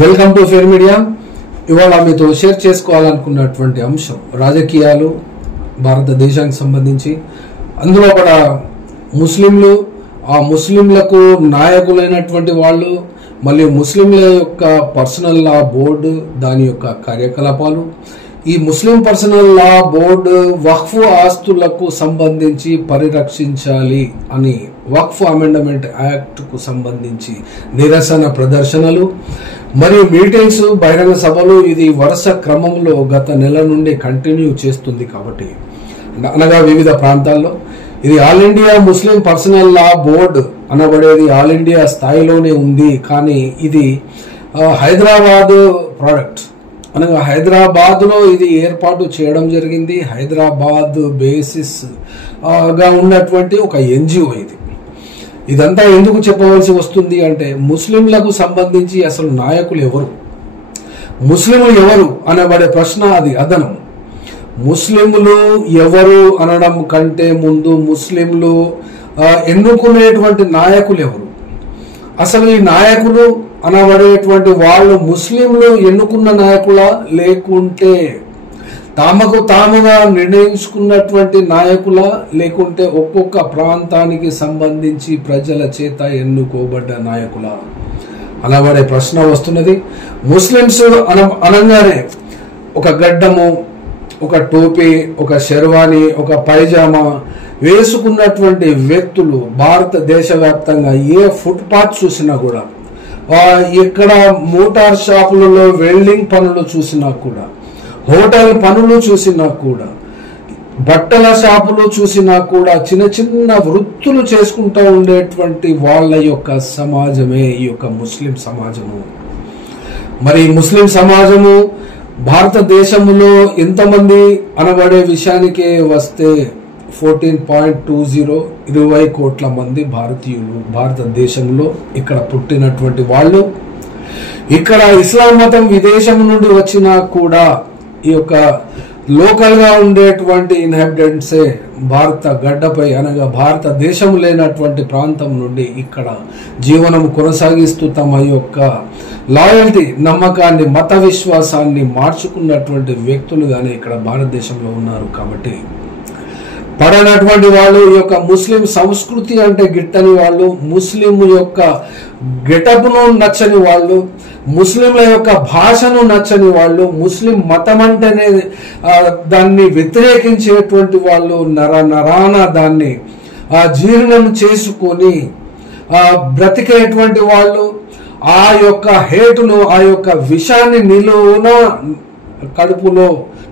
Welcome to fair media. ఇవాళ మీతో share చేసుకోవాలనుకున్నటువంటి అంశం రాజకీయాలు, భారతదేశానికి సంబంధించి. అందులో కూడా ముస్లింలు, ఆ ముస్లింలకు నాయకులైనటువంటి వాళ్ళు, మళ్ళీ ముస్లింల యొక్క పర్సనల్ లా బోర్డు, దాని యొక్క కార్యకలాపాలు. ఈ ముస్లిం పర్సనల్ లా బోర్డు వక్ఫ్ ఆస్తులకు సంబంధించి పరిరక్షించాలి అని వక్ఫ్ అమెండ్మెంట్ యాక్ట్ కు సంబంధించి నిరసన ప్రదర్శనలు మరియు మీటింగ్స్, బహిరంగ సభలు ఇది వరుస క్రమంలో గత నెల నుండి కంటిన్యూ చేస్తుంది. కాబట్టి అనగా వివిధ ప్రాంతాల్లో ఇది ఆల్ ఇండియా ముస్లిం పర్సనల్ లా బోర్డు అనబడేది ఆల్ ఇండియా స్థాయిలోనే ఉంది. కానీ ఇది హైదరాబాద్ ప్రోడక్ట్, అనగా హైదరాబాద్ లో ఇది ఏర్పాటు చేయడం జరిగింది. హైదరాబాద్ బేసిస్ గా ఉన్నటువంటి ఒక ఎన్జిఓ ఇది. ఇదంతా ఎందుకు చెప్పవలసి వస్తుంది అంటే, ముస్లింలకు సంబంధించి అసలు నాయకులు ఎవరు, ముస్లింలు ఎవరు అనబడే ప్రశ్న అది అదనం. ముస్లింలు ఎవరు అనడం కంటే ముందు ముస్లింలు ఎన్నుకునేటువంటి నాయకులు ఎవరు, అసలు ఈ నాయకులు అనబడేటువంటి వాళ్ళు ముస్లింలు ఎన్నుకున్న నాయకులా, లేకుంటే తామకు తాముగా నిర్ణయించుకున్నటువంటి నాయకులా, లేకుంటే ఒక్కొక్క ప్రాంతానికి సంబంధించి ప్రజల చేత ఎన్నుకోబడ్డ నాయకులా అనబడే ప్రశ్న వస్తున్నది. ముస్లింస్ అనగానే ఒక గడ్డము, ఒక టోపీ, ఒక షెర్వానీ, ఒక పైజామా వేసుకున్నటువంటి వ్యక్తులు భారతదేశ వ్యాప్తంగా ఏ ఫుట్పాత్ చూసినా కూడా, ఇక్కడ మోటార్ షాపులలో వెల్డింగ్ పనులు చూసినా కూడా, హోటల్ పనులు చూసినా కూడా, బట్టల షాపులు చూసినా కూడా, చిన్న చిన్న వృత్తులు చేసుకుంటూ ఉండేటువంటి వాళ్ళ యొక్క సమాజమే ఈ యొక్క ముస్లిం సమాజము. మరి ముస్లిం సమాజము భారతదేశంలో ఎంతమంది అనబడే విషయానికే వస్తే 14.20 20 కోట్ల మంది భారతీయులు భారతదేశంలో ఇక్కడ పుట్టినటువంటి వాళ్ళు. ఇక్కడ ఇస్లాం మతం విదేశం నుండి వచ్చినా కూడా ఈ యొక్క లోకల్ గా ఉండేటువంటి ఇన్హాబిటెంట్సే భారత గడ్డపై, అనగా భారతదేశం లేనటువంటి ప్రాంతం నుండి ఇక్కడ జీవనం కొనసాగిస్తూ తమ యొక్క లాయల్టీ, నమ్మకాన్ని, మత విశ్వాసాన్ని మార్చుకున్నటువంటి వ్యక్తులుగానే ఇక్కడ భారతదేశంలో ఉన్నారు. కాబట్టి పడనటువంటి వాళ్ళు, ఈ యొక్క ముస్లిం సంస్కృతి అంటే గిట్టని వాళ్ళు, ముస్లిం యొక్క గెటప్ను నచ్చని వాళ్ళు, ముస్లింల యొక్క భాషను నచ్చని వాళ్ళు, ముస్లిం మతం అంటేనే దాన్ని వ్యతిరేకించేటువంటి వాళ్ళు, నరాన దాన్ని జీర్ణం చేసుకొని బ్రతికేటువంటి వాళ్ళు, ఆ యొక్క హేటును, ఆ యొక్క విషాన్ని నిలువున కడుపులో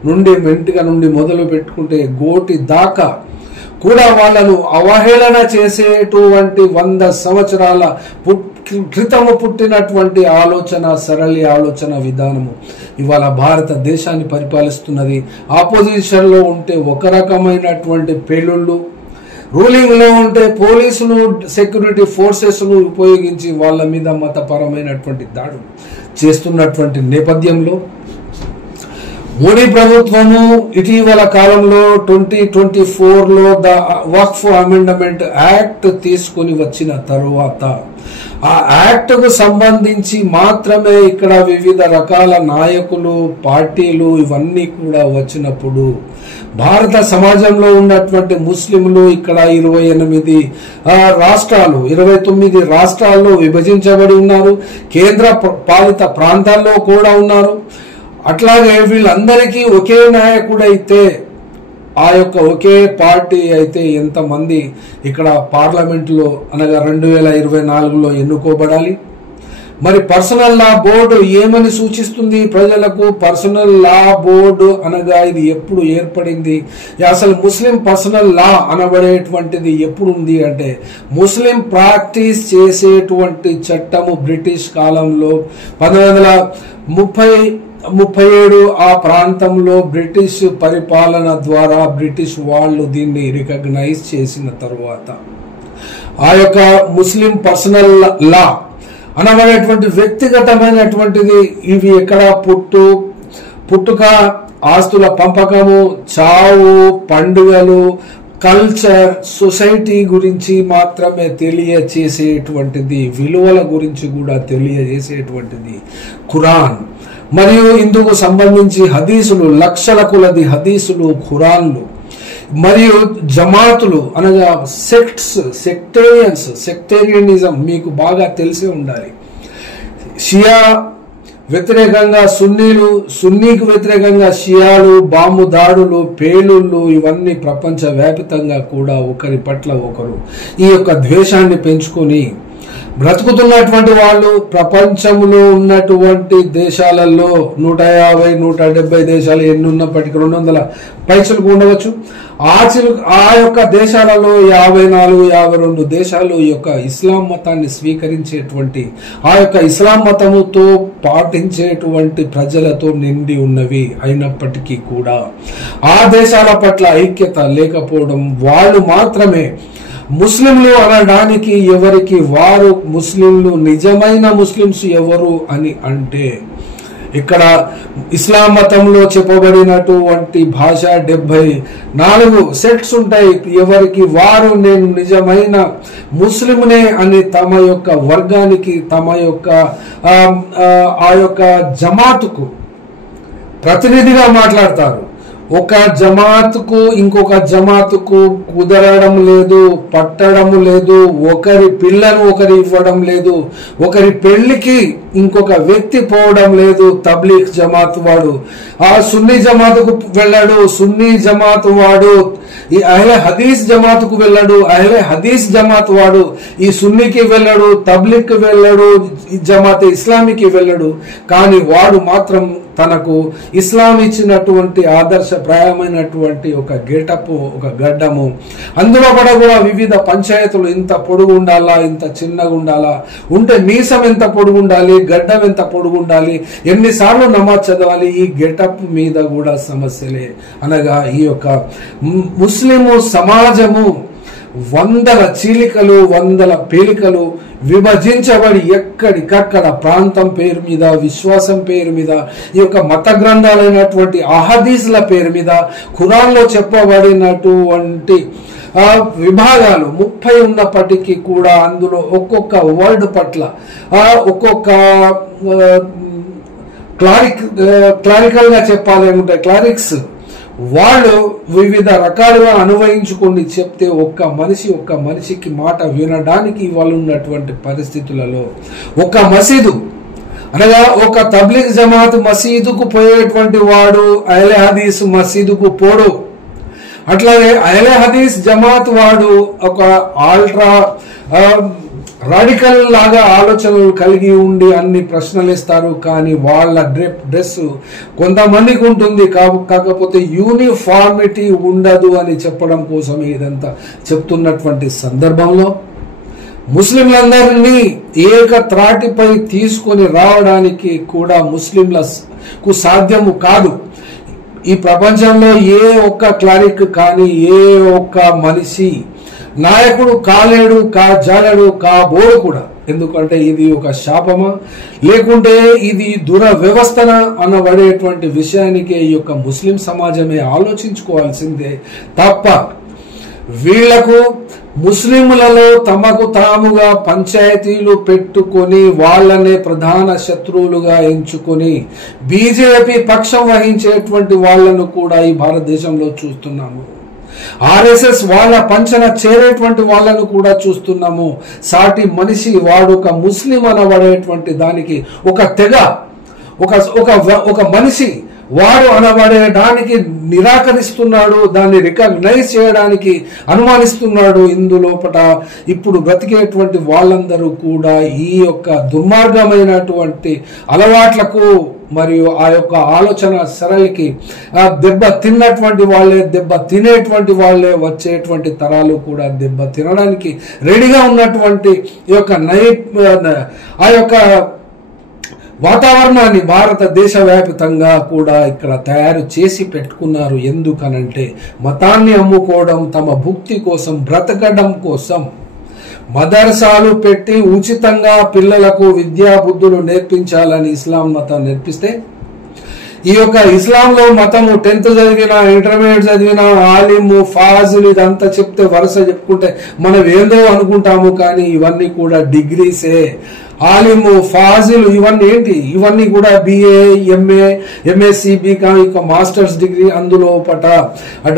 నుండి మెంటిగా నుండి మొదలు పెట్టుకుంటే గోటి దాకా కూడా వాళ్ళను అవహేళన చేసేటువంటి 100 సంవత్సరాల క్రితము పుట్టినటువంటి ఆలోచన, సరళి ఆలోచన విధానము ఇవాళ భారతదేశాన్ని పరిపాలిస్తున్నది. ఆపోజిషన్ లో ఉంటే ఒక రకమైనటువంటి పేలుళ్ళు, రూలింగ్ లో ఉంటే పోలీసులు, సెక్యూరిటీ ఫోర్సెస్ ను ఉపయోగించి వాళ్ళ మీద మతపరమైనటువంటి దాడులు చేస్తున్నటువంటి నేపథ్యంలో మోడీ ప్రభుత్వము ఇటీవల కాలంలో 2024లో వక్ఫ్ అమెండ్మెంట్ యాక్ట్ తీసుకొని వచ్చిన తరువాత ఆ యాక్ట్ కు సంబంధించి మాత్రమే ఇక్కడ వివిధ రకాల నాయకులు, పార్టీలు ఇవన్నీ కూడా వచ్చినప్పుడు భారత సమాజంలో ఉన్నటువంటి ముస్లింలు ఇక్కడ 28 రాష్ట్రాలు, 29 రాష్ట్రాల్లో విభజించబడి ఉన్నారు. కేంద్ర పాలిత ప్రాంతాల్లో కూడా ఉన్నారు. అట్లాగే వీళ్ళందరికీ ఒకే నాయకుడైతే, ఆ యొక్క ఒకే పార్టీ అయితే ఎంతమంది ఇక్కడ పార్లమెంట్లో అనగా 2024లో ఎన్నుకోబడాలి? మరి పర్సనల్ లా బోర్డు ఏమని సూచిస్తుంది ప్రజలకు? పర్సనల్ లా బోర్డు అనగా ఇది ఎప్పుడు ఏర్పడింది? అసలు ముస్లిం పర్సనల్ లా అనబడేటువంటిది ఎప్పుడు ఉంది అంటే, ముస్లిం ప్రాక్టీస్ చేసేటువంటి చట్టము బ్రిటిష్ కాలంలో 1937 ఆ ప్రాంతంలో బ్రిటిష్ పరిపాలన ద్వారా బ్రిటిష్ వాళ్ళు దీన్ని రికగ్నైజ్ చేసిన తరువాత ఆ యొక్క ముస్లిం పర్సనల్ లా అనబడేటువంటి వ్యక్తిగతమైనటువంటిది, ఇవి ఎక్కడ పుట్టుక, ఆస్తుల పంపకము, చావు, పండుగలు, కల్చర్, సొసైటీ గురించి మాత్రమే తెలియచేసేటువంటిది, విలువల గురించి కూడా తెలియజేసేటువంటిది ఖురాన్. మరియు ఇందుకు సంబంధించి హదీసులు, లక్షల కొలది హదీసులు, ఖురాన్లు, మరియు జమాతులు అనగా సెక్ట్స్, సెక్టేరియనిజం మీకు బాగా తెలిసే ఉండాలి. షియా వ్యతిరేకంగా సున్నీలు, సున్నీకి వ్యతిరేకంగా షియాలు, బాంబు దాడులు, పేలుళ్ళు, ఇవన్నీ ప్రపంచ వ్యాప్తంగా కూడా ఒకరి పట్ల ఒకరు ఈ యొక్క ద్వేషాన్ని పెంచుకొని బ్రతుకుతున్నటువంటి వాళ్ళు ప్రపంచంలో ఉన్నటువంటి దేశాలలో 150, 170 దేశాలు ఎన్ని ఉన్నప్పటికీ 200 పైసలకు ఉండవచ్చు. ఆ యొక్క దేశాలలో 54, 52 దేశాలు ఈ యొక్క ఇస్లాం మతాన్ని స్వీకరించేటువంటి, ఆ యొక్క ఇస్లాం మతముతో పాటించేటువంటి ప్రజలతో నిండి ఉన్నవి. అయినప్పటికీ కూడా ఆ దేశాల పట్ల ఐక్యత లేకపోవడం, వాళ్ళు మాత్రమే ముస్లింలు అనడానికి ఎవరికి వారు ముస్లింలు. నిజమైన ముస్లింస్ ఎవరు అని అంటే ఇక్కడ ఇస్లాం మతంలో చెప్పబడినటువంటి భాష 74 సెట్స్ ఉంటాయి. ఎవరికి వారు నేను నిజమైన ముస్లింనే అని తమ యొక్క వర్గానికి, తమ యొక్క ఆ యొక్క జమాతుకు ప్రతినిధిగా మాట్లాడతారు. ఒక జమాతుకు ఇంకొక జమాతుకు కుదరడం లేదు, పట్టడం లేదు, ఒకరి పిల్లను ఒకరి ఇవ్వడం లేదు, ఒకరి పెళ్లికి ఇంకొక వ్యక్తి పోవడం లేదు. తబ్లీగ్ జమాత్ వాడు ఆ సున్నీ జమాతుకు వెళ్ళాడు, సున్నీ జమాత్ వాడు ఈ అహ్లే హదీస్ జమాతుకు వెళ్ళాడు, అహ్లే హదీస్ జమాత్ వాడు ఈ సున్నీకి వెళ్ళాడు, తబ్లీగ్కి వెళ్ళాడు, జమాత్ ఇస్లామీకి వెళ్ళాడు. కానీ వాడు మాత్రం తనకు ఇస్లాం ఇచ్చినటువంటి ఆదర్శప్రాయమైనటువంటి ఒక గెటప్, ఒక గడ్డము, అందులో కూడా వివిధ పంచాయతీలు ఇంత పొడుగు ఉండాలా, ఇంత చిన్నగా ఉండాలా, ఉంటే మీసం ఎంత పొడుగు ఉండాలి, గడ్డం ఎంత పొడుగు ఉండాలి, ఎన్నిసార్లు నమాజ్ చదవాలి, ఈ గెటప్ మీద కూడా సమస్యలే. అనగా ఈ యొక్క ముస్లిము సమాజము వందల చీలికలు, వందల పేలికలు విభజించబడి ఎక్కడికక్కడ ప్రాంతం పేరు మీద, విశ్వాసం పేరు మీద, ఈ యొక్క మత గ్రంథాలైనటువంటి అహదీస్ల పేరు మీద, ఖురాన్లో చెప్పబడినటువంటి విభాగాలు 30 ఉన్నప్పటికీ కూడా అందులో ఒక్కొక్క వర్డ్ పట్ల ఒక్కొక్క క్లారికల్ గా చెప్పాలి అంటే క్లారిక్స్ వాళ్ళు వివిధ రకాలుగా అనువయించుకొని చెప్తే ఒక్క మనిషికి మాట వినడానికి వాళ్ళు ఉన్నటువంటి పరిస్థితులలో ఒక మసీదు అనగా ఒక తబ్లీగ్ జమాత్ మసీదుకు పోయేటువంటి వాడు అహ్లే హదీస్ మసీదుకు పోడు. అట్లాగే అహ్లే హదీస్ జమాత్ వాడు ఒక ఆల్ట్రా రాడికల్ లాగా ఆలోచనలు కలిగి ఉండి అన్ని ప్రశ్నలు ఇస్తారు. కానీ వాళ్ళ డ్రెస్ కొంతమందికి ఉంటుంది, కాకపోతే యూనిఫార్మిటీ ఉండదు అని చెప్పడం కోసం ఇదంతా చెప్తున్నటువంటి సందర్భంలో ముస్లింలందరినీ ఏక త్రాటిపై తీసుకొని రావడానికి కూడా ముస్లింలకు సాధ్యము కాదు. ఈ ప్రపంచంలో ఏ ఒక్క క్లారిక్ కానీ ఏ ఒక్క మనిషి నాయకుడు కాలేడు, జాలడు, కాబోడు కూడా. ఎందుకంటే ఇది ఒక శాపమా లేకుంటే ఇది దురవ్యవస్థన అనబడేటువంటి విషయానికి ఈ యొక్క ముస్లిం సమాజమే ఆలోచించుకోవాల్సిందే తప్ప వీళ్లకు ముస్లింలలో తమకు తాముగా పంచాయతీలు పెట్టుకొని వాళ్ళనే ప్రధాన శత్రువులుగా ఎంచుకొని బీజేపీ పక్షం వహించేటువంటి వాళ్లను కూడా ఈ భారతదేశంలో చూస్తున్నాము. ఆర్ఎస్ఎస్ వాళ్ళ పంచన చేరేటువంటి వాళ్ళను కూడా చూస్తున్నాము. సాటి మనిషి వాడు ఒక ముస్లిం అనబడేటువంటి దానికి ఒక తెగ, ఒక మనిషి వాడు అనబడేదానికి నిరాకరిస్తున్నాడు, దాన్ని రికగ్నైజ్ చేయడానికి అనుమానిస్తున్నాడు. ఇందులోపట ఇప్పుడు బ్రతికేటువంటి వాళ్ళందరూ కూడా ఈ యొక్క దుర్మార్గమైనటువంటి అలవాట్లకు మరియు ఆ యొక్క ఆలోచన సరళికి దెబ్బ తిన్నటువంటి వాళ్ళే, దెబ్బ తినేటువంటి వాళ్ళే వచ్చేటువంటి తరాలు కూడా దెబ్బ తినడానికి రెడీగా ఉన్నటువంటి ఈ యొక్క ఆ యొక్క వాతావరణాన్ని భారతదేశ వ్యాప్తంగా కూడా ఇక్కడ తయారు చేసి పెట్టుకున్నారు. ఎందుకనంటే మతాన్ని అమ్ముకోవడం, తమ భుక్తి కోసం, బ్రతకడం కోసం మదర్సాలు పెట్టి ఉచితంగా పిల్లలకు విద్యా బుద్ధులు నేర్పించాలని ఇస్లాం మతం నేర్పిస్తే ఈ యొక్క ఇస్లాంలో మతము 10th చదివిన, ఇంటర్మీడియట్ చదివిన, ఆలిము, ఫాజిల్ ఇదంతా చెప్తే వరుస చెప్పుకుంటే మనం ఏందో అనుకుంటాము, కానీ ఇవన్నీ కూడా డిగ్రీసే. ఆలిము, ఫాజిల్ ఇవన్నీ ఏంటి? ఇవన్నీ కూడా బిఏ, ఎంఏ, ఎంఎస్సి, బీకామ్, ఇక మాస్టర్స్ డిగ్రీ, అందులో పట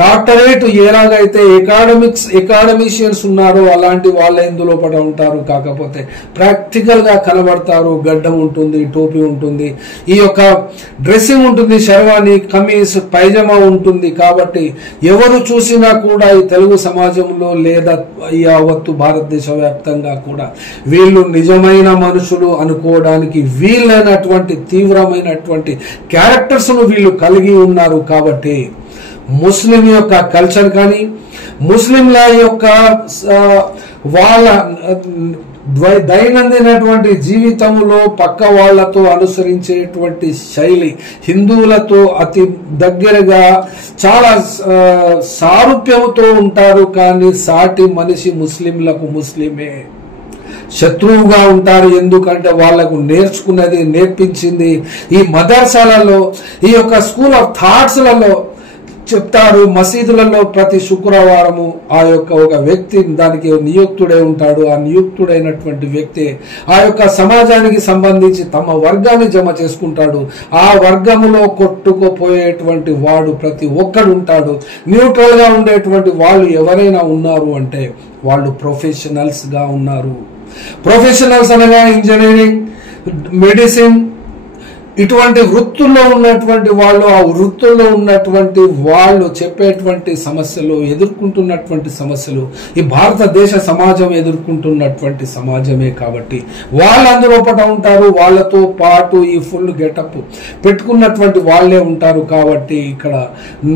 డాక్టరేట్ ఎలాగైతే ఎకాడమిషియన్స్ ఉన్నారో అలాంటి వాళ్ళే ఇందులో పట ఉంటారు. కాకపోతే ప్రాక్టికల్ గా కనబడతారు. గడ్డం ఉంటుంది, టోపీ ఉంటుంది, ఈ యొక్క డ్రెస్సింగ్ ఉంటుంది, షర్వాణి, కమీజ్, పైజమా ఉంటుంది. కాబట్టి ఎవరు చూసినా కూడా ఈ తెలుగు సమాజంలో లేదా యావత్తు భారతదేశ వ్యాప్తంగా కూడా వీళ్ళు నిజమైన మనుషులు అనుకోవడానికి వీళ్ళైనటువంటి తీవ్రమైనటువంటి క్యారెక్టర్స్ ను వీళ్ళు కలిగి ఉన్నారు. కాబట్టి ముస్లిం యొక్క కల్చర్ కానీ, ముస్లింల యొక్క వాళ్ళ దైనందినటువంటి జీవితంలో పక్క వాళ్లతో అనుసరించేటువంటి శైలి హిందువులతో అతి దగ్గరగా చాలా సారూప్యంతో ఉంటారు. కానీ సాటి మనిషి ముస్లింలకు ముస్లిమే శత్రువుగా ఉంటారు. ఎందుకంటే వాళ్లకు నేర్పించింది ఈ మదర్సాలలో, ఈ యొక్క స్కూల్ ఆఫ్ థాట్స్లలో చెప్తారు. మసీదులలో ప్రతి శుక్రవారము ఆ యొక్క ఒక వ్యక్తి దానికి నియుక్తుడై ఉంటాడు. ఆ నియుక్తుడైనటువంటి వ్యక్తి ఆ యొక్క సమాజానికి సంబంధించి తమ వర్గాన్ని జమ చేసుకుంటాడు. ఆ వర్గములో కొట్టుకుపోయేటువంటి వాడు ప్రతి ఒక్కడు ఉంటాడు. న్యూట్రల్ గా ఉండేటువంటి వాళ్ళు ఎవరైనా ఉన్నారు అంటే వాళ్ళు ప్రొఫెషనల్స్ గా ఉన్నారు. ప్రొఫెషనల్స్ అనగా ఇంజనీరింగ్, మెడిసిన్ ఇటువంటి వృత్తుల్లో ఉన్నటువంటి వాళ్ళు, ఆ వృత్తుల్లో ఉన్నటువంటి వాళ్ళు చెప్పేటువంటి సమస్యలు, ఎదుర్కొంటున్నటువంటి సమస్యలు ఈ భారతదేశ సమాజం ఎదుర్కొంటున్నటువంటి సమాజమే. కాబట్టి వాళ్ళందరూ ఒకట ఉంటారు. వాళ్ళతో పాటు ఈ ఫుల్ గెటప్ పెట్టుకున్నటువంటి వాళ్ళే ఉంటారు. కాబట్టి ఇక్కడ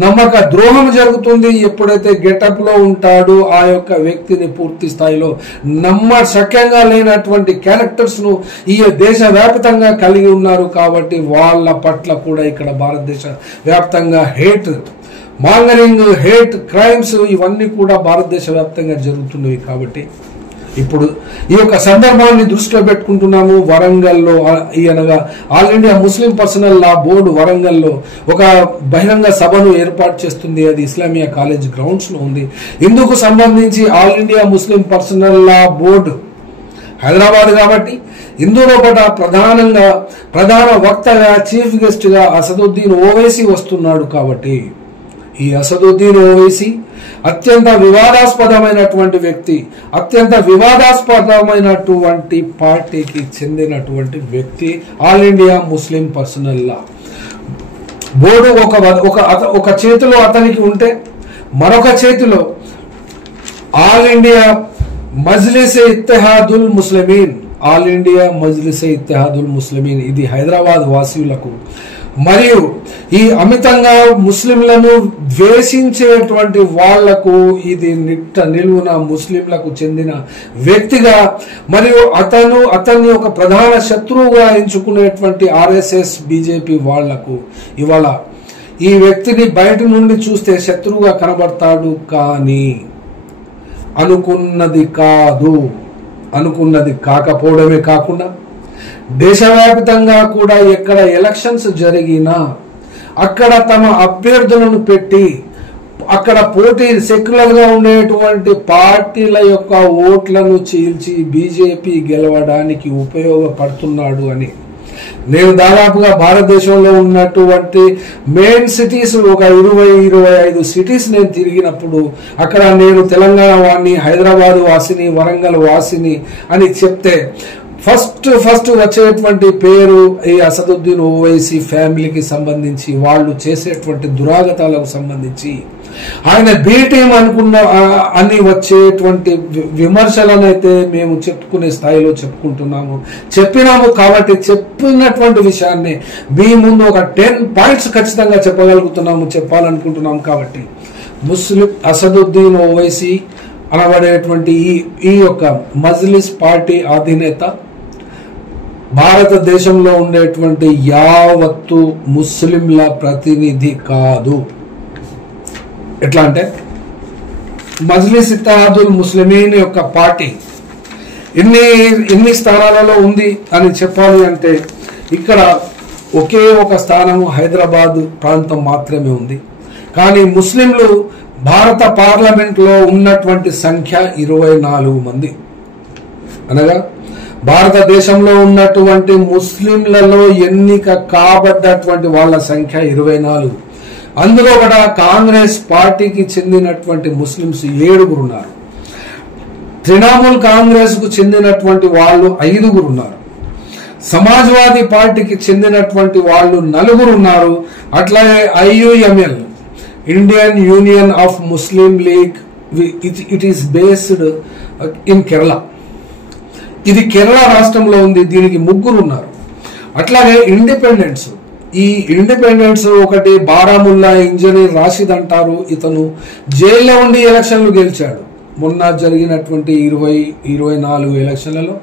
నమ్మక ద్రోహం జరుగుతుంది. ఎప్పుడైతే గెటప్ లో ఉంటాడో ఆ యొక్క వ్యక్తిని పూర్తి స్థాయిలో నమ్మశక్యంగా లేనటువంటి క్యారెక్టర్స్ ను ఈ దేశ వ్యాప్తంగా కలిగి ఉన్నారు. కాబట్టి వాళ్ళ పట్ల కూడా ఇక్కడ భారతదేశ వ్యాప్తంగా హేట్ మాంగరింగ్, హేట్ క్రైమ్స్ ఇవన్నీ కూడా భారతదేశ వ్యాప్తంగా జరుగుతున్నవి. కాబట్టి ఇప్పుడు ఈ యొక్క సందర్భాన్ని దృష్టిలో పెట్టుకుంటున్నాము. వరంగల్లో అనగా ఆల్ ఇండియా ముస్లిం పర్సనల్ లా బోర్డు వరంగల్లో ఒక బహిరంగ సభను ఏర్పాటు చేస్తుంది. అది ఇస్లామియా కాలేజ్ గ్రౌండ్స్ లో ఉంది. ఇందుకు సంబంధించి ఆల్ ఇండియా ముస్లిం పర్సనల్ లా బోర్డు హైదరాబాద్ కాబట్టి ఇందులో కూడా ప్రధాన వక్తగా, చీఫ్ గెస్ట్ గా అసదుద్దీన్ ఓవైసీ వస్తున్నాడు. కాబట్టి ఈ అసదుద్దీన్ ఓవైసీ అత్యంత వివాదాస్పదమైనటువంటి వ్యక్తి, అత్యంత వివాదాస్పదమైనటువంటి పార్టీకి చెందినటువంటి వ్యక్తి. ఆల్ ఇండియా ముస్లిం పర్సనల్ లా బోర్డు ఒక చేతిలో అతనికి ఉంటే మరొక చేతిలో all India Majlis Ittehadul Muslimeen, all India Majlis Ittehadul Muslimeen ఇది హైదరాబాద్ వాసీయులకు మరియు ఈ అమితంగా ముస్లింలను ద్వేషించేటువంటి వాళ్లకు ఇది నిలువున ముస్లింలకు చెందిన వ్యక్తిగా మరియు అతన్ని ఒక ప్రధాన శత్రువుగా ఎంచుకునేటువంటి ఆర్ఎస్ఎస్, బీజేపీ వాళ్లకు ఇవాళ ఈ వ్యక్తిని బయట నుండి చూస్తే శత్రువుగా కనబడతాడు. కానీ అనుకున్నది కాకపోవడమే కాకుండా దేశవ్యాప్తంగా కూడా ఎక్కడ ఎలక్షన్స్ జరిగినా అక్కడ తమ అభ్యర్థులను పెట్టి అక్కడ పోటీ సెక్యులర్ గా ఉండేటువంటి పార్టీల యొక్క ఓట్లను చీల్చి బీజేపీ గెలవడానికి ఉపయోగపడుతున్నాడు అని నేను దాదాపుగా భారతదేశంలో ఉన్నటువంటి మెయిన్ సిటీస్ ఒక 20-25 సిటీస్ నేను తిరిగినప్పుడు అక్కడ నేను తెలంగాణ వాడిని, హైదరాబాద్ వాసిని, వరంగల్ వాసిని అని చెప్తే ఫస్ట్ వచ్చేటువంటి పేరు ఈ అసదుద్దీన్ ఓవైసీ ఫ్యామిలీకి సంబంధించి వాళ్ళు చేసేటువంటి దురాగతాలకు సంబంధించి ఆయన బి టీం అని వచ్చేటువంటి విమర్శలనైతే మేము చెప్పుకునే స్థాయిలో చెప్పినాము. కాబట్టి చెప్పినటువంటి విషయాన్ని మీ ముందు ఒక 10 పాయింట్స్ ఖచ్చితంగా చెప్పాలనుకుంటున్నాము. కాబట్టి ముస్లిం అసదుద్దీన్ ఓవైసీ అనబడేటువంటి ఈ యొక్క మజ్లిస్ పార్టీ అధినేత భారతదేశంలో ఉండేటువంటి యావత్తు ముస్లింల ప్రతినిధి కాదు. ఎట్లా అంటే మజ్లిస్ ఇత్తెహాదుల్ ముస్లిమీన్ యొక్క పార్టీ ఎన్ని స్థానాలలో ఉంది అని చెప్పాలి అంటే ఇక్కడ ఒకే ఒక స్థానము హైదరాబాద్ ప్రాంతం మాత్రమే ఉంది. కానీ ముస్లింలు భారత పార్లమెంట్లో ఉన్నటువంటి సంఖ్య 24 మంది. అనగా భారతదేశంలో ఉన్నటువంటి ముస్లింలలో ఎన్నిక కాబడ్డటువంటి వాళ్ళ సంఖ్య 24. అందులో కూడా కాంగ్రెస్ పార్టీకి చెందినటువంటి ముస్లింస్ 7 ఉన్నారు. తృణమూల్ కాంగ్రెస్ కు చెందినటువంటి వాళ్ళు 5 ఉన్నారు. సమాజ్వాదీ పార్టీకి చెందినటువంటి వాళ్ళు 4 ఉన్నారు. అట్లాగే IUML, Indian union of Muslim league, it is based in Kerala. ఇది కేరళ రాష్ట్రంలో ఉంది. దీనికి 3 ఉన్నారు. అట్లాగే ఇండిపెండెన్స్, ఈ ఇండిపెండెన్స్ ఒకటి బారాముల్లా ఇంజనీర్ రాషిద్ అంటారు. ఇతను జైల్లో ఉండి ఎలక్షన్లు గెలిచాడు. మొన్న జరిగినటువంటి 2024 ఎలక్షన్లలో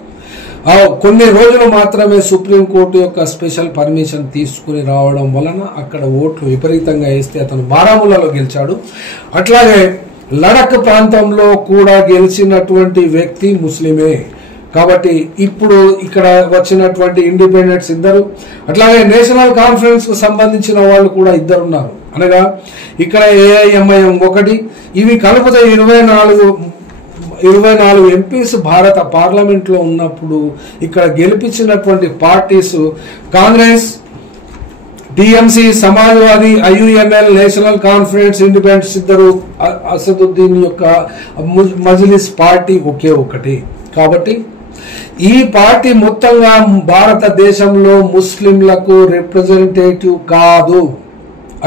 కొన్ని రోజులు మాత్రమే సుప్రీంకోర్టు యొక్క స్పెషల్ పర్మిషన్ తీసుకుని రావడం వలన అక్కడ ఓట్లు విపరీతంగా వేస్తే అతను బారాముల్లాలో గెలిచాడు. అట్లాగే లడక్ ప్రాంతంలో కూడా గెలిచినటువంటి వ్యక్తి ముస్లిమే. కాబట్టి ఇప్పుడు ఇక్కడ వచ్చినటువంటి ఇండిపెండెంట్స్ 2, అట్లాగే నేషనల్ కాన్ఫరెన్స్ కు సంబంధించిన వాళ్ళు కూడా 2 ఉన్నారు. అనగా ఇక్కడ AIMIM 1, ఇవి కలిపితే 24 ఎంపీస్ భారత పార్లమెంట్ లో ఉన్నప్పుడు ఇక్కడ గెలిపించినటువంటి parties Congress, TMC, Samajwadi, IUML, National Conference, independents 2, Asaduddin యొక్క మజ్లిస్ పార్టీ ఒకే ఒకటి. కాబట్టి ఈ పార్టీ మొత్తంగా భారతదేశంలో ముస్లింలకు రిప్రజెంటేటివ్ కాదు.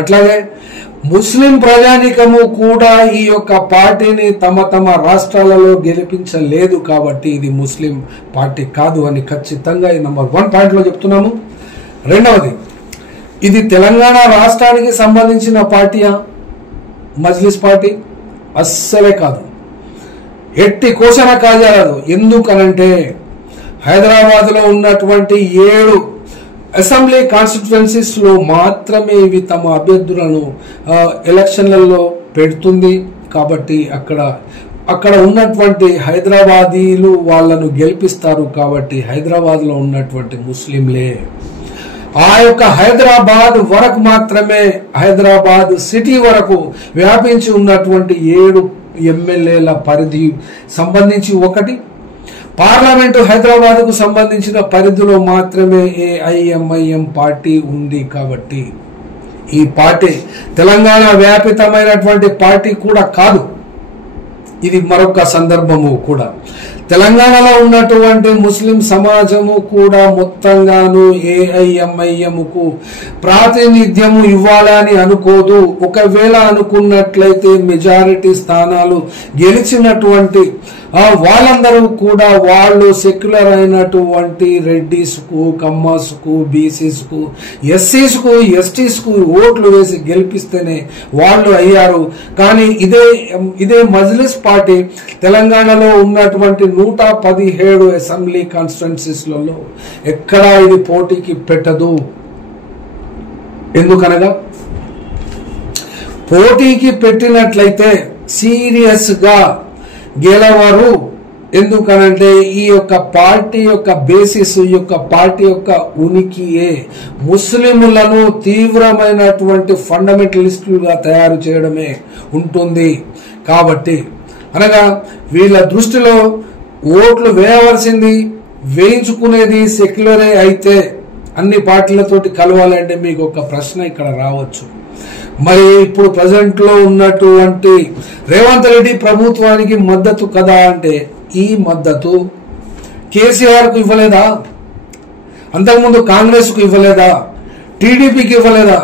అట్లాగే ముస్లిం ప్రజానికము కూడా ఈ యొక్క పార్టీని తమ రాష్ట్రాలలో గెలిపించలేదు. కాబట్టి ఇది ముస్లిం పార్టీ కాదు అని ఖచ్చితంగా నంబర్ 1 పాయింట్లో చెప్తున్నాము. రెండవది, ఇది తెలంగాణ రాష్ట్రానికి సంబంధించిన పార్టీయా మజ్లిస్ పార్టీ? అస్సలే కాదు, ఎట్టి కోశన కాజాలదు. ఎందుకనంటే హైదరాబాద్ లో ఉన్నటువంటి 7 అసెంబ్లీ కాన్స్టిట్యుయెన్సీస్ లో మాత్రమే ఇవి తమ అభ్యర్థులను ఎలక్షన్లలో పెడుతుంది. కాబట్టి అక్కడ ఉన్నటువంటి హైదరాబాదీలు వాళ్ళను గెలిపిస్తారు. కాబట్టి హైదరాబాద్ లో ఉన్నటువంటి ముస్లింలే ఆ యొక్క హైదరాబాద్ వరకు మాత్రమే, హైదరాబాద్ సిటీ వరకు వ్యాపించి ఉన్నటువంటి 7 ఎమ్మెల్యేల పరిధి సంబంధించి 1, పార్లమెంటు హైదరాబాద్ కు సంబంధించిన పరిధిలో మాత్రమే AIMIM పార్టీ ఉంది. కాబట్టి ఈ పార్టీ తెలంగాణ వ్యాపితమైనటువంటి పార్టీ కూడా కాదు. ఇది మరొక సందర్భము కూడా. తెలంగాణలో ఉన్నటువంటి ముస్లిం సమాజము కూడా మొత్తంగాను AIMIM కు ప్రాతినిధ్యము ఇవ్వాలని అనుకోదు. ఒకవేళ అనుకున్నట్లయితే మెజారిటీ స్థానాలు గెలిచినటువంటి వాళ్ళందరూ కూడా వాళ్ళు సెక్యులర్ అయినటువంటి రెడ్డిస్ కు, కమ్మాస్ కు, BCs కు, SCs కు, STs కు ఓట్లు వేసి గెలిపిస్తేనే వాళ్ళు అయ్యారు. కానీ ఇదే మజ్లిస్ పార్టీ తెలంగాణలో ఉన్నటువంటి 117 అసెంబ్లీ కాన్స్టిట్యుయెన్సీస్లలో ఎక్కడా ఇది పోటీకి పెట్టదు. ఎందుకనగా పోటీకి పెట్టినట్లయితే సీరియస్ గా గెలవరు. ఎందుకనంటే ఈ యొక్క పార్టీ యొక్క బేసిస్, ఈ యొక్క పార్టీ యొక్క ఉనికియే ముస్లిములను తీవ్రమైనటువంటి ఫండమెంటలిస్టులుగా తయారు చేయడమే ఉంటుంది. కాబట్టి అనగా వీళ్ళ దృష్టిలో ఓట్లు వేయవలసింది, వేయించుకునేది సెక్యులరే అయితే అన్ని పార్టీలతోటి కలవాలంటే మీకు ఒక ప్రశ్న ఇక్కడ రావచ్చు. మరి ఇప్పుడు ప్రజెంట్ లో ఉన్నటువంటి రేవంత్ రెడ్డి ప్రభుత్వానికి మద్దతు కదా అంటే, ఈ మద్దతు కేసీఆర్ కు ఇవ్వలేదా? అంతకుముందు కాంగ్రెస్ కు ఇవ్వలేదా? టీడీపీకి ఇవ్వలేదా?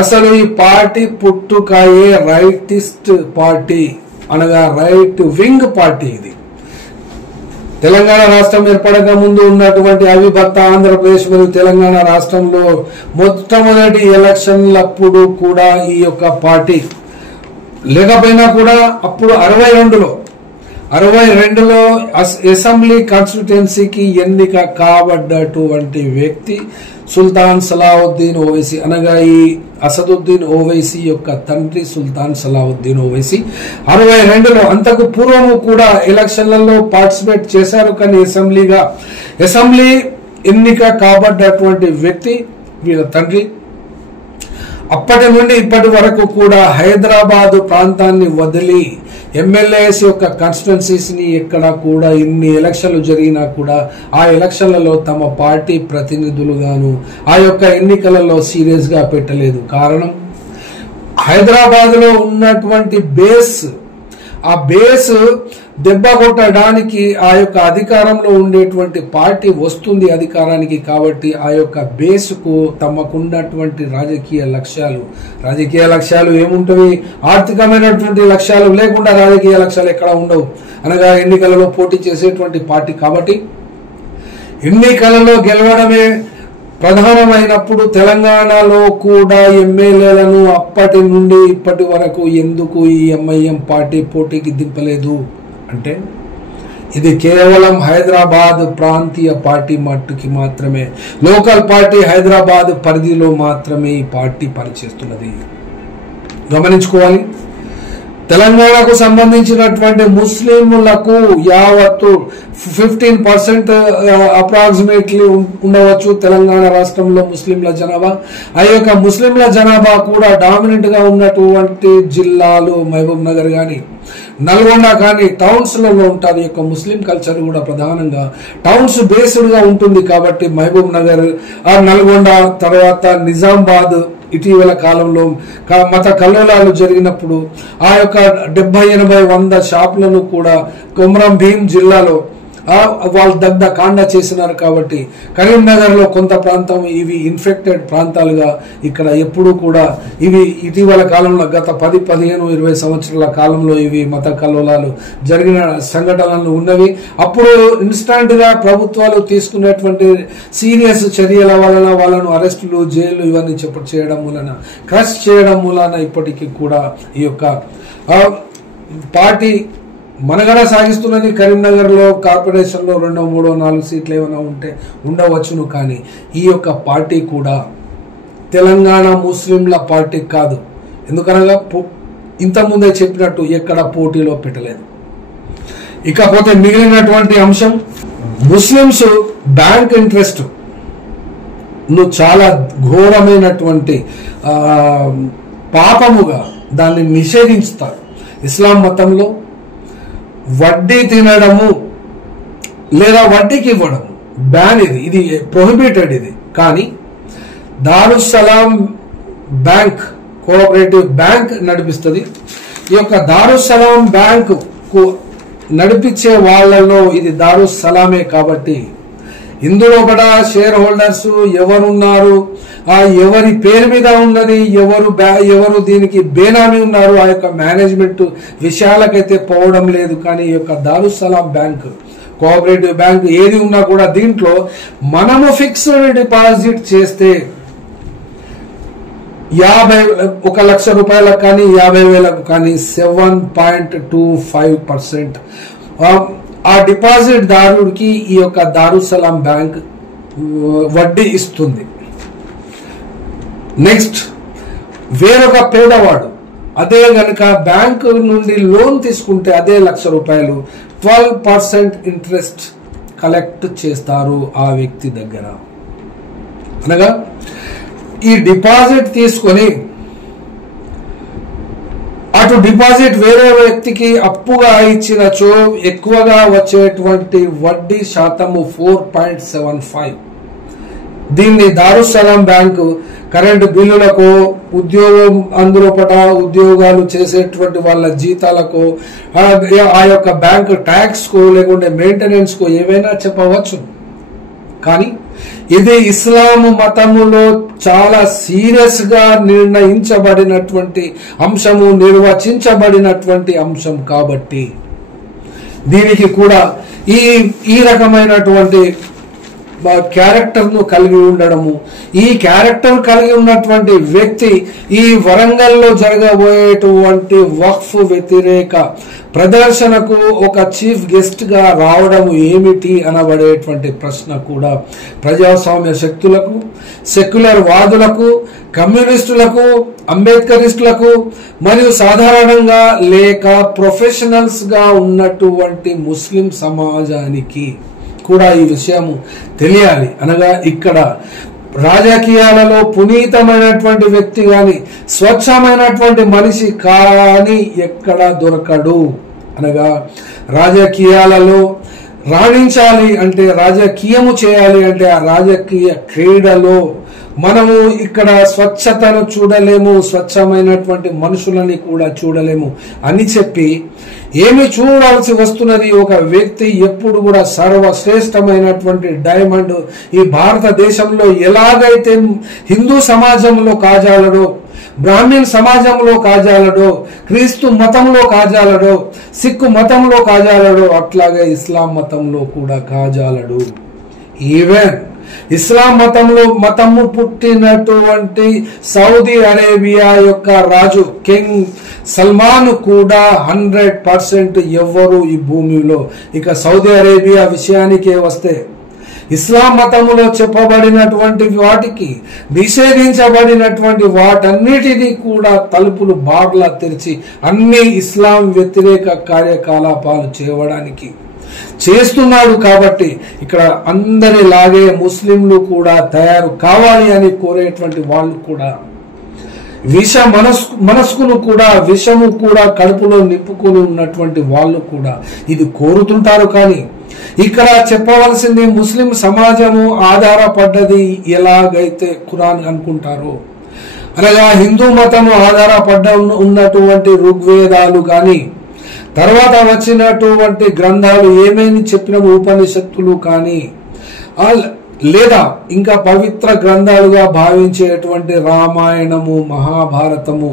అసలు ఈ పార్టీ పుట్టుకాయే రైటిస్ట్ పార్టీ, అనగా రైట్ వింగ్ పార్టీ. ఇది తెలంగాణ రాష్ట్రం ఏర్పడక ముందు ఉన్నటువంటి అవిభక్త ఆంధ్రప్రదేశ్ మరియు తెలంగాణ రాష్ట్రంలో మొట్టమొదటి ఎలక్షన్లప్పుడు కూడా ఈ యొక్క పార్టీ లేకపోయినా కూడా అప్పుడు 62లో అసెంబ్లీ కాన్స్టిట్యుయెన్సీకి ఎన్నిక కాబడ్డటువంటి వ్యక్తి సుల్తాన్ సలావుద్దీన్ ఓవైసీ, అనగా ఈ అసదుద్దీన్ ఓవైసీ యొక్క తండ్రి సుల్తాన్ సలావుద్దీన్ ఓవైసీ 62లో, అంతకు పూర్వము కూడా ఎలక్షన్లలో పార్టిసిపేట్ చేశారు. కానీ అసెంబ్లీ ఎన్నిక కాబడ్డటువంటి వ్యక్తి వీళ్ళ తండ్రి. అప్పటి నుండి ఇప్పటి వరకు కూడా హైదరాబాదు ప్రాంతాన్ని వదిలి ఎమ్మెల్యేస్ యొక్క కాన్స్టిట్యున్సీస్ని ఎక్కడ కూడా ఇన్ని ఎలక్షన్లు జరిగినా కూడా ఆ ఎలక్షన్లలో తమ పార్టీ ప్రతినిధులుగాను ఆ యొక్క ఎన్నికలలో సీరియస్గా పెట్టలేదు. కారణం హైదరాబాద్లో ఉన్నటువంటి బేస్, ఆ బేస్ దెబ్బ కొట్టడానికి ఆ యొక్క అధికారంలో ఉండేటువంటి పార్టీ వస్తుంది అధికారానికి. కాబట్టి ఆ యొక్క బేస్కు తమకున్నటువంటి రాజకీయ లక్ష్యాలు ఏముంటవి? ఆర్థికమైనటువంటి లక్ష్యాలు లేకుండా రాజకీయ లక్ష్యాలు ఎక్కడ ఉండవు. అనగా ఎన్నికలలో పోటీ చేసేటువంటి పార్టీ కాబట్టి ఎన్నికలలో గెలవడమే ప్రధానమైనప్పుడు తెలంగాణలో కూడా ఎమ్మెల్యేలను అప్పటి నుండి ఇప్పటి వరకు ఎందుకు ఈ ఎంఐఎం పార్టీ పోటీకి దింపలేదు అంటే ఇది కేవలం హైదరాబాద్ ప్రాంతీయ పార్టీ మట్టుకి మాత్రమే, లోకల్ పార్టీ హైదరాబాద్ పరిధిలో మాత్రమే ఈ పార్టీ పనిచేస్తున్నది. గమనించుకోవాలి. తెలంగాణకు సంబంధించినటువంటి ముస్లింలకు యావత్తు 15% అప్రాక్సిమేట్లీ ఉండవచ్చు తెలంగాణ రాష్ట్రంలో ముస్లింల జనాభా. ఆ యొక్క ముస్లింల జనాభా కూడా డామినెంట్ గా ఉన్నటువంటి జిల్లాలు మహబూబ్ నగర్ కానీ నల్గొండ కానీ టౌన్స్ లలో ఉంటారు. ఈ యొక్క ముస్లిం కల్చర్ కూడా ప్రధానంగా టౌన్స్ బేస్డ్ గా ఉంటుంది. కాబట్టి మహబూబ్ నగర్, నల్గొండ, తర్వాత నిజామాబాద్ ఇటీవల కాలంలో మత కల్లోలాలు జరిగినప్పుడు ఆ యొక్క 70-80-100 షాపులను కూడా కొమరం భీం జిల్లాలో వాళ్ళు కాండ చేసినారు. కాబట్టి కరీంనగర్లో కొంత ప్రాంతం ఇవి ఇన్ఫెక్టెడ్ ప్రాంతాలుగా ఇక్కడ ఎప్పుడు కూడా ఇవి ఇటీవల కాలంలో గత 10, 15, 20 సంవత్సరాల కాలంలో ఇవి మత కల్లోలాలు జరిగిన సంఘటనలు ఉన్నవి. అప్పుడు ఇన్స్టాంట్ గా ప్రభుత్వాలు తీసుకునేటువంటి సీరియస్ చర్యల వలన వాళ్ళను అరెస్టులు, జైలు ఇవన్నీ చేయడం మూలన, క్రష్ చేయడం మూలన ఇప్పటికీ కూడా ఈ యొక్క పార్టీ మనగడ సాగిస్తున్నది. కరీంనగర్లో కార్పొరేషన్లో 2, 3, 4 సీట్లు ఏమైనా ఉండవచ్చును. కానీ ఈ యొక్క పార్టీ కూడా తెలంగాణ ముస్లింల పార్టీ కాదు. ఎందుకనగా ఇంతకుముందే చెప్పినట్టు ఎక్కడ పోటీలో పెట్టలేదు. ఇకపోతే మిగిలినటువంటి అంశం ముస్లింస్ బ్యాంక్ ఇంట్రెస్ట్ చాలా ఘోరమైనటువంటి పాపముగా దాన్ని నిషేధించుతారు. ఇస్లాం మతంలో వడ్డీ తినడము లేదా వడ్డీకి ఇవ్వడము బ్యాన్, ఇది ప్రొహిబిటెడ్. ఇది కానీ దారుస్సలాం బ్యాంక్ కోఆపరేటివ్ బ్యాంక్ నడిపిస్తుంది. ఈ యొక్క దారుస్సలాం బ్యాంక్ నడిపించే వాళ్ళలో ఇది దారుస్సలామే. కాబట్టి ఇందులో కూడా షేర్ హోల్డర్స్ ఎవరున్నారు, ఎవరి పేరు మీద ఉన్నది, ఎవరు దీనికి బేనామీ ఉన్నారు, ఆ యొక్క మేనేజ్మెంట్ విషయాలకైతే పోవడం లేదు. కానీ ఈ యొక్క దారుస్సలాం బ్యాంక్ కోఆపరేటివ్ బ్యాంక్ ఏది ఉన్నా కూడా దీంట్లో మనము ఫిక్స్డ్ డిపాజిట్ చేస్తే 1 లక్ష రూపాయలకు కానీ 50,000కు కానీ 7.25% ఆ డిపాజిట్ దారుడికి ఈ యొక్క దారుస్సలాం బ్యాంక్ వడ్డీ ఇస్తుంది. నెక్స్ట్ వేరొక పేదవాడు అదే గనక బ్యాంకు నుండి లోన్ తీసుకుంటే అదే 1 లక్ష రూపాయలు 12% ఇంట్రెస్ట్ కలెక్ట్ చేస్తారు ఆ వ్యక్తి దగ్గర. అనగా ఈ డిపాజిట్ తీసుకొని అటు డిపాజిట్ వేరే వ్యక్తికి అప్పుగా ఇచ్చినచో ఎక్కువగా వచ్చేటువంటి వడ్డీ శాతము 4.75. దీన్ని దారుస్సలాం బ్యాంకు కరెంటు బిల్లులకు, అందులో ఉద్యోగాలు చేసేటువంటి వాళ్ళ జీతాలకు, ఆ యొక్క బ్యాంకు ట్యాక్స్ కు లేకుంటే మెయింటెనెన్స్ కు ఏమైనా చెప్పవచ్చు. కానీ ఇది ఇస్లాం మతములో చాలా సీరియస్ గా నిర్ణయించబడినటువంటి అంశము, నిర్వచించబడినటువంటి అంశం. కాబట్టి దీనికి కూడా ఈ రకమైనటువంటి క్యారెక్టర్ ను కలిగి ఉండడము, ఈ క్యారెక్టర్ కలిగి ఉన్నటువంటి వ్యక్తి ఈ వరంగల్లో జరగబోయేటువంటి వక్ఫ్ వ్యతిరేక ప్రదర్శనకు ఒక చీఫ్ గెస్ట్ గా రావడం ఏమిటి అనబడేటువంటి ప్రశ్న కూడా ప్రజాస్వామ్య శక్తులకు, సెక్యులర్ వాదులకు, కమ్యూనిస్టులకు, అంబేద్కరిస్టులకు మరియు సాధారణంగా లేక ప్రొఫెషనల్స్ గా ఉన్నటువంటి ముస్లిం సమాజానికి కూడా ఈ విషయము తెలియాలి. అనగా ఇక్కడ రాజకీయాలలో పునీతమైనటువంటి వ్యక్తి కానీ స్వచ్ఛమైనటువంటి మనిషి కానీ ఎక్కడ దొరకడు. అనగా రాజకీయాలలో రాణించాలి అంటే, రాజకీయము చేయాలి అంటే ఆ రాజకీయ క్రీడలో మనము ఇక్కడ స్వచ్ఛతను చూడలేము, స్వచ్ఛమైనటువంటి మనుషులని కూడా చూడలేము అని చెప్పి ఏమి చూడాల్సి వస్తున్నది? ఒక వ్యక్తి ఎప్పుడు కూడా సర్వశ్రేష్టమైనటువంటి డైమండ్ ఈ భారతదేశంలో ఎలాగైతే హిందూ సమాజంలో కాజాలడో, బ్రాహ్మణ్ సమాజంలో కాజాలడో, క్రీస్తు మతంలో కాజాలడో, సిక్కు మతంలో కాజాలడో, అట్లాగే ఇస్లాం మతంలో కూడా కాజాలడు. ఈవెన్ ఇస్లాం మతము పుట్టినటువంటి సౌదీ అరేబియా యొక్క రాజు కింగ్ సల్మాన్ కూడా 100% ఎవ్వరు ఈ భూమిలో. ఇక సౌదీ అరేబియా విషయానికే వస్తే ఇస్లాం మతములో చెప్పబడినటువంటి వాటికి నిషేధించబడినటువంటి వాటన్నిటినీ కూడా తలుపులు బార్లా తెరిచి అన్ని ఇస్లాం వ్యతిరేక కార్యకలాపాలు చేయడానికి చేస్తున్నాడు. కాబట్టి ఇక్కడ అందరిలాగే ముస్లింలు కూడా తయారు కావాలి అని కోరేటువంటి వాళ్ళు కూడా విష మనస్కును కూడా విషము కూడా కడుపులో నింపుకొని ఉన్నటువంటి వాళ్ళు కూడా ఇది కోరుతుంటారు. కానీ ఇక్కడ చెప్పవలసింది ముస్లిం సమాజము ఆధారపడ్డది ఎలాగైతే ఖురాన్ అనుకుంటారో, అనగా హిందూ మతము ఆధారపడ్డ ఉన్నటువంటి ఋగ్వేదాలు కానీ తర్వాత వచ్చినటువంటి గ్రంథాలు ఏమేమి చెప్పిన ఉపనిషత్తులు కానీ లేదా ఇంకా పవిత్ర గ్రంథాలుగా భావించేటువంటి రామాయణము, మహాభారతము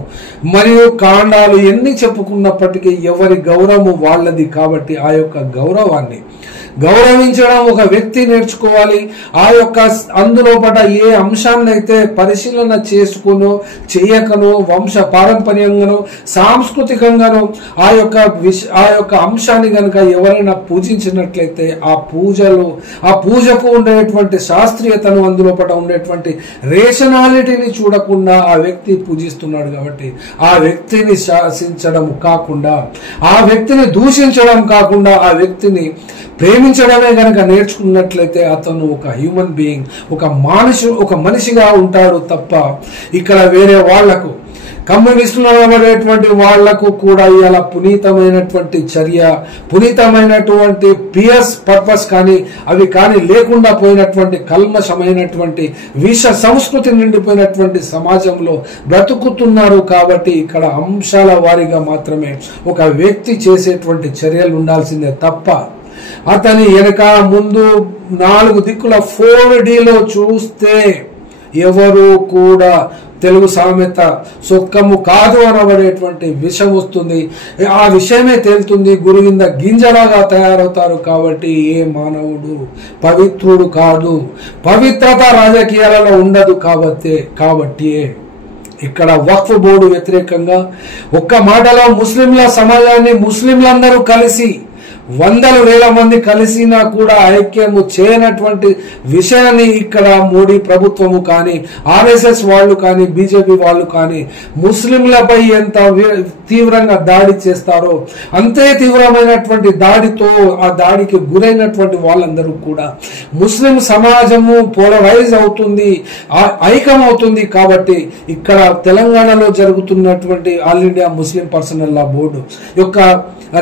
మరియు కాండాలు ఎన్ని చెప్పుకున్నప్పటికీ ఎవరి గౌరవము వాళ్ళది. కాబట్టి ఆ యొక్క గౌరవాన్ని గౌరవించడం ఒక వ్యక్తి నేర్చుకోవాలి. ఆ యొక్క అందులోపట ఏ అంశాన్ని అయితే పరిశీలన చేసుకునో చేయకనో వంశ పారంపర్యంగానో సాంస్కృతికంగానో ఆ యొక్క అంశాన్ని కనుక ఎవరైనా పూజించినట్లయితే ఆ పూజకు ఉండేటువంటి శాస్త్రీయతను అందులోపట ఉండేటువంటి రేషనాలిటీని చూడకుండా ఆ వ్యక్తి పూజిస్తున్నాడు. కాబట్టి ఆ వ్యక్తిని శాసించడం కాకుండా, ఆ వ్యక్తిని దూషించడం కాకుండా, ఆ వ్యక్తిని ప్రేమించడమే గనక నేర్చుకున్నట్లయితే అతను ఒక హ్యూమన్ బీయింగ్, ఒక మనిషిగా ఉంటాడు తప్ప ఇక్కడ వేరే వాళ్లకు కమ్యూనిస్టులు అనబడేటువంటి వాళ్లకు కూడా ఇలా పునీతమైనటువంటి చర్య, పునీతమైనటువంటి పియస్ పర్పస్ కానీ అవి కానీ లేకుండా పోయినటువంటి కల్మషమైనటువంటి విష సంస్కృతి నిండిపోయినటువంటి సమాజంలో బ్రతుకుతున్నారు. కాబట్టి ఇక్కడ అంశాల వారీగా మాత్రమే ఒక వ్యక్తి చేసేటువంటి చర్యలు ఉండాల్సిందే తప్ప అతని వెనక ముందు 4 దిక్కుల 4Dలో చూస్తే ఎవరు కూడా తెలుగు సామెత సొక్కము కాదు అనబడేటువంటి విషం వస్తుంది. ఆ విషయమే తేలుతుంది, గురువింద గింజలాగా తయారవుతారు. కాబట్టి ఏ మానవుడు పవిత్రుడు కాదు, పవిత్రత రాజకీయాలలో ఉండదు. కాబట్టి ఇక్కడ వక్ఫ్ బోర్డు వ్యతిరేకంగా ఒక్క మాటలో ముస్లింల సమాజాన్ని ముస్లింలందరూ కలిసి 100,000 మంది కలిసినా కూడా ఐక్యము చేయనటువంటి విషయాన్ని ఇక్కడ మోడీ ప్రభుత్వము కానీ, ఆర్ఎస్ఎస్ వాళ్ళు కానీ, బీజేపీ వాళ్ళు కానీ ముస్లింలపై ఎంత తీవ్రంగా దాడి చేస్తారో అంతే తీవ్రమైనటువంటి దాడితో ఆ దాడికి గురైనటువంటి వాళ్ళందరూ కూడా ముస్లిం సమాజము పోలరైజ్ అవుతుంది, ఐక్యమవుతుంది. కాబట్టి ఇక్కడ తెలంగాణలో జరుగుతున్నటువంటి ఆల్ ఇండియా ముస్లిం పర్సనల్ లా బోర్డు యొక్క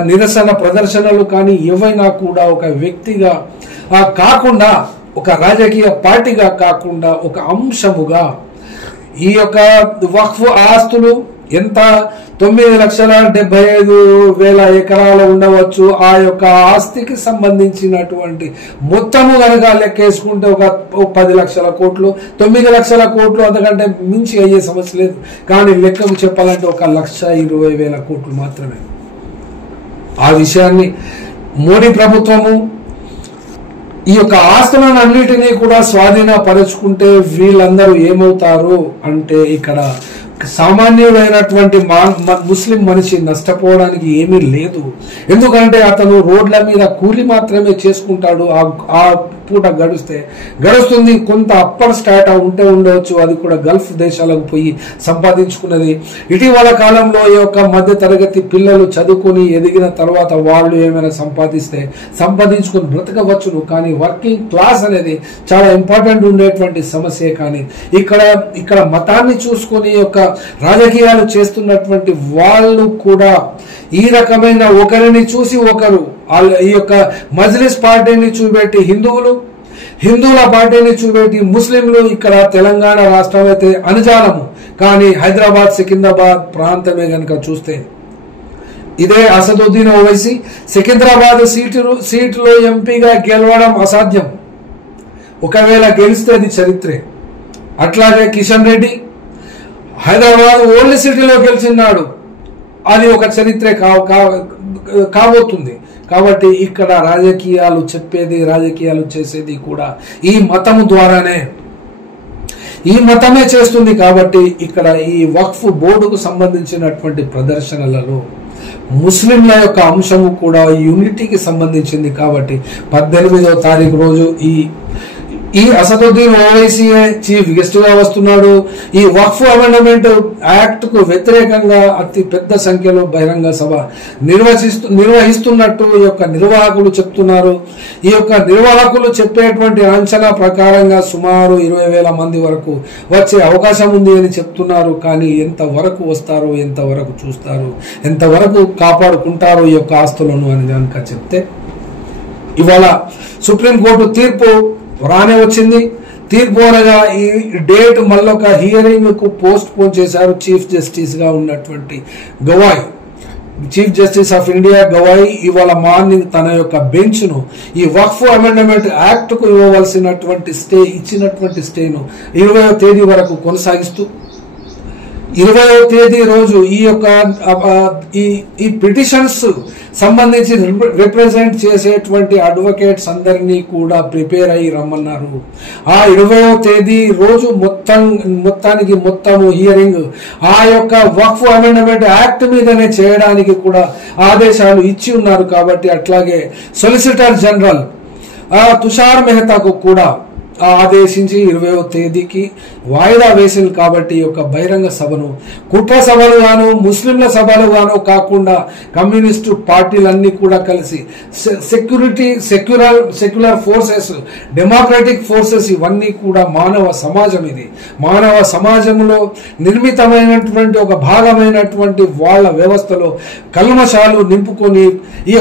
నిరసన ప్రదర్శనలు కానీ ఏవైనా కూడా ఒక వ్యక్తిగా కాకుండా, ఒక రాజకీయ పార్టీగా కాకుండా ఒక అంశముగా ఈ యొక్క వక్ఫ్ ఆస్తులు ఎంత 9,75,000 ఎకరాలు ఉండవచ్చు. ఆ యొక్క ఆస్తికి సంబంధించినటువంటి మొత్తము కనుక లెక్కేసుకుంటే ఒక 10 లక్షల కోట్లు, 9 లక్షల కోట్లు, అంతకంటే మించి అయ్యే సమస్య లేదు. కానీ లెక్కకు చెప్పాలంటే 1,20,000 కోట్లు మాత్రమే. ఆ విషయాన్ని మోడీ ప్రభుత్వము ఈ యొక్క ఆస్తులను అన్నిటినీ కూడా స్వాధీనపరుచుకుంటే వీళ్ళందరూ ఏమవుతారు అంటే ఇక్కడ సామాన్యుడైనటువంటి ముస్లిం మనిషి నష్టపోవడానికి ఏమీ లేదు. ఎందుకంటే అతను రోడ్ల మీద కూలి మాత్రమే చేసుకుంటాడు. ఆ పూట గడుస్తుంది. కొంత అప్పర్ స్టార్ట్ ఉంటే ఉండవచ్చు, అది కూడా గల్ఫ్ దేశాలకు పోయి సంపాదించుకున్నది. ఇటీవల కాలంలో ఈ యొక్క మధ్య తరగతి పిల్లలు చదువుకొని ఎదిగిన తర్వాత వాళ్ళు ఏమైనా సంపాదించుకొని బ్రతకవచ్చును. కానీ వర్కింగ్ క్లాస్ అనేది చాలా ఇంపార్టెంట్ ఉండేటువంటి సమస్యే. కానీ ఇక్కడ మతాన్ని చూసుకొని యొక్క రాజకీయాలు చేస్తున్నటువంటి వాళ్ళు కూడా ఈ రకమైన ఒకరిని చూసి ఒకరు ఈ యొక్క మజ్లిస్ పార్టీని చూపెట్టి హిందువుల పార్టీని చూపెట్టి ముస్లింలు ఇక్కడ తెలంగాణ రాష్ట్రం అయితే అనుజాలము. కానీ హైదరాబాద్ సికింద్రాబాద్ ప్రాంతమే గనక చూస్తే ఇదే అసదుద్దీన్ ఓవైసీ సికింద్రాబాద్ సీటులో ఎంపీగా గెలవడం అసాధ్యం. ఒకవేళ గెలిస్తే అది చరిత్రే. అట్లాగే కిషన్ రెడ్డి హైదరాబాద్ ఓల్డ్ సిటీలో గెలిచినాడు, అది ఒక చరిత్రే కాబోతుంది. కాబట్టి ఇక్కడ రాజకీయాలు చేసేది కూడా ఈ మతము ద్వారానే, ఈ మతమే చేస్తుంది. కాబట్టి ఇక్కడ ఈ వక్ఫ్ బోర్డుకు సంబంధించినటువంటి ప్రదర్శనలలో ముస్లింల యొక్క అంశము కూడా యూనిటీకి సంబంధించింది. కాబట్టి 18వ తారీఖు రోజు ఈ అసదుద్దీన్ ఓవైసీ చీఫ్ గెస్ట్ గా వస్తున్నాడు. ఈ వక్ఫ్ అమెండ్మెంట్ యాక్ట్ కు వ్యతిరేకంగా అతి పెద్ద సంఖ్యలో బహిరంగ సభ నిర్వహిస్తున్నట్టు ఈ యొక్క నిర్వాహకులు చెప్తున్నారు. ఈ యొక్క నిర్వాహకులు చెప్పేటువంటి అంచనా ప్రకారంగా సుమారు 20,000 మంది వరకు వచ్చే అవకాశం ఉంది అని చెప్తున్నారు. కానీ ఎంతవరకు వస్తారో, ఎంతవరకు చూస్తారు, ఎంతవరకు కాపాడుకుంటారో ఈ యొక్క ఆస్తులను అని కనుక చెప్తే, ఇవాళ సుప్రీంకోర్టు తీర్పు రానే వచ్చింది. తీర్పు అనగా ఈ డేట్ మళ్ళొక హియరింగ్ కు పోస్ట్ పోన్ చేశారు. చీఫ్ జస్టిస్ గా ఉన్నటువంటి Gavai, chief justice of India Gavai ఇవాళ మార్నింగ్ తన యొక్క బెంచ్ ను ఈ వక్ఫ్ అమెండ్మెంట్ యాక్ట్ కు ఇచ్చినటువంటి స్టేను 20వ తేదీ వరకు కొనసాగిస్తూ 20వ తేదీ రోజు ఈ యొక్క ఈ పిటిషన్స్ సంబంధించి రిప్రజెంట్ చేసేటువంటి అడ్వకేట్స్ అందరినీ కూడా ప్రిపేర్ అయ్యి రమ్మన్నారు. ఆ 20వ తేదీ రోజు మొత్తము హియరింగ్ ఆ యొక్క వక్ఫ్ అమెండ్మెంట్ యాక్ట్ మీదనే చేయడానికి కూడా ఆదేశాలు ఇచ్చి ఉన్నారు. కాబట్టి అట్లాగే సొలిసిటర్ జనరల్ తుషార్ మెహతాకు కూడా ఆదేశించి 20వ తేదీకి వాయిదా వేసింది. కాబట్టి ఈ యొక్క బహిరంగ సభను కుట్ర సభలు గాను, ముస్లింల సభలు గాను కాకుండా కమ్యూనిస్టు పార్టీలన్నీ కూడా కలిసి సెక్యులర్ ఫోర్సెస్, డెమోక్రటిక్ ఫోర్సెస్ ఇవన్నీ కూడా మానవ సమాజం, ఇది మానవ సమాజంలో నిర్మితమైనటువంటి ఒక భాగమైనటువంటి వాళ్ళ వ్యవస్థలో కల్మషాలు నింపుకొని ఈ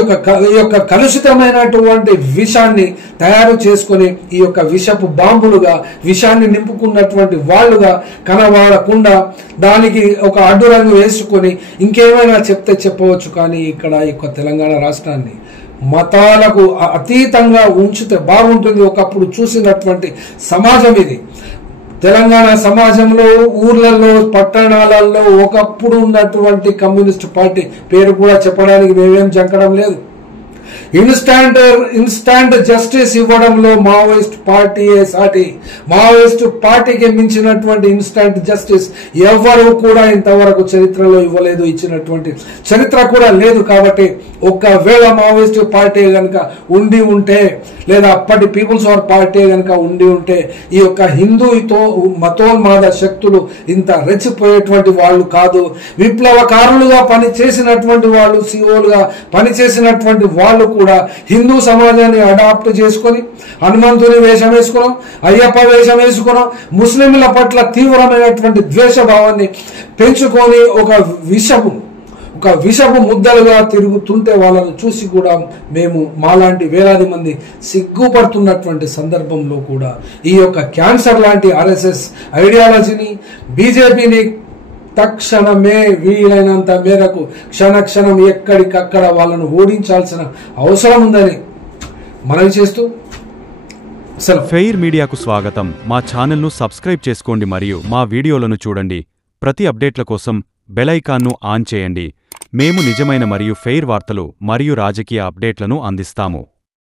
యొక్క కలుషితమైనటువంటి విషాన్ని తయారు చేసుకొని ఈ యొక్క విషపు బాంబులుగా విషాన్ని నింపుకున్నటువంటి వాళ్ళుగా కనబడకుండా దానికి ఒక అడ్డు రంగు వేసుకొని ఇంకేమైనా చెప్పవచ్చు. కానీ ఇక్కడ ఈ తెలంగాణ రాష్ట్రాన్ని మతాలకు అతీతంగా ఉంచితే బాగుంటుంది. ఒకప్పుడు చూసినటువంటి సమాజం ఇది. తెలంగాణ సమాజంలో ఊర్లలో, పట్టణాలలో ఒకప్పుడు ఉన్నటువంటి కమ్యూనిస్ట్ పార్టీ పేరు కూడా చెప్పడానికి మేమేం జంకడం లేదు. ఇన్స్టాంట్ జస్టిస్ ఇవ్వడంలో మావోయిస్ట్ పార్టీయే సాటి. మావోయిస్ట్ పార్టీకి మించినటువంటి ఇన్స్టాంట్ జస్టిస్ ఎవరు కూడా ఇంతవరకు చరిత్రలో ఇవ్వలేదు, ఇచ్చినటువంటి చరిత్ర కూడా లేదు. కాబట్టి ఒకవేళ మావోయిస్ట్ పార్టీ గనక ఉండి ఉంటే, లేదా అప్పటి పీపుల్స్ వార్ పార్టీ గనక ఉండి ఉంటే, ఈ యొక్క హిందూతో మతోన్మాద శక్తులు ఇంత రెచ్చిపోయేటువంటి వాళ్ళు కాదు. విప్లవకారులుగా పనిచేసినటువంటి వాళ్ళు, సిఓలుగా పనిచేసినటువంటి వాళ్ళు కూడా హిందూ సమాజాన్ని అడాప్ట్ చేసుకొని హనుమంతుని వేషం వేసుకున్నాం, అయ్యప్ప వేషం వేసుకున్నాం, ముస్లింల పట్ల తీవ్రమైనటువంటి ద్వేషభావాన్ని పెంచుకొని ఒక విషపు ముద్దలుగా తిరుగుతుంటే వాళ్ళను చూసి కూడా మేము మాలాంటి వేలాది మంది సిగ్గుపడుతున్నటువంటి సందర్భంలో కూడా ఈ యొక్క క్యాన్సర్ లాంటి ఆర్ఎస్ఎస్ ఐడియాలజీని, బీజేపీని తక్షణమే వీలైనంత మేరకు క్షణక్షణం ఎక్కడికక్కడ వాళ్ళను ఓడించాల్సిన అవసరం ఉందని మనవి చేస్తూ ఫెయిర్ మీడియాకు స్వాగతం. మా ఛానల్ను సబ్స్క్రైబ్ చేసుకోండి మరియు మా వీడియోలను చూడండి. ప్రతి అప్డేట్ల కోసం బెల్ ఐకాన్ను ఆన్ చేయండి. మేము నిజమైన మరియు ఫెయిర్ వార్తలు మరియు రాజకీయ అప్డేట్లను అందిస్తాము.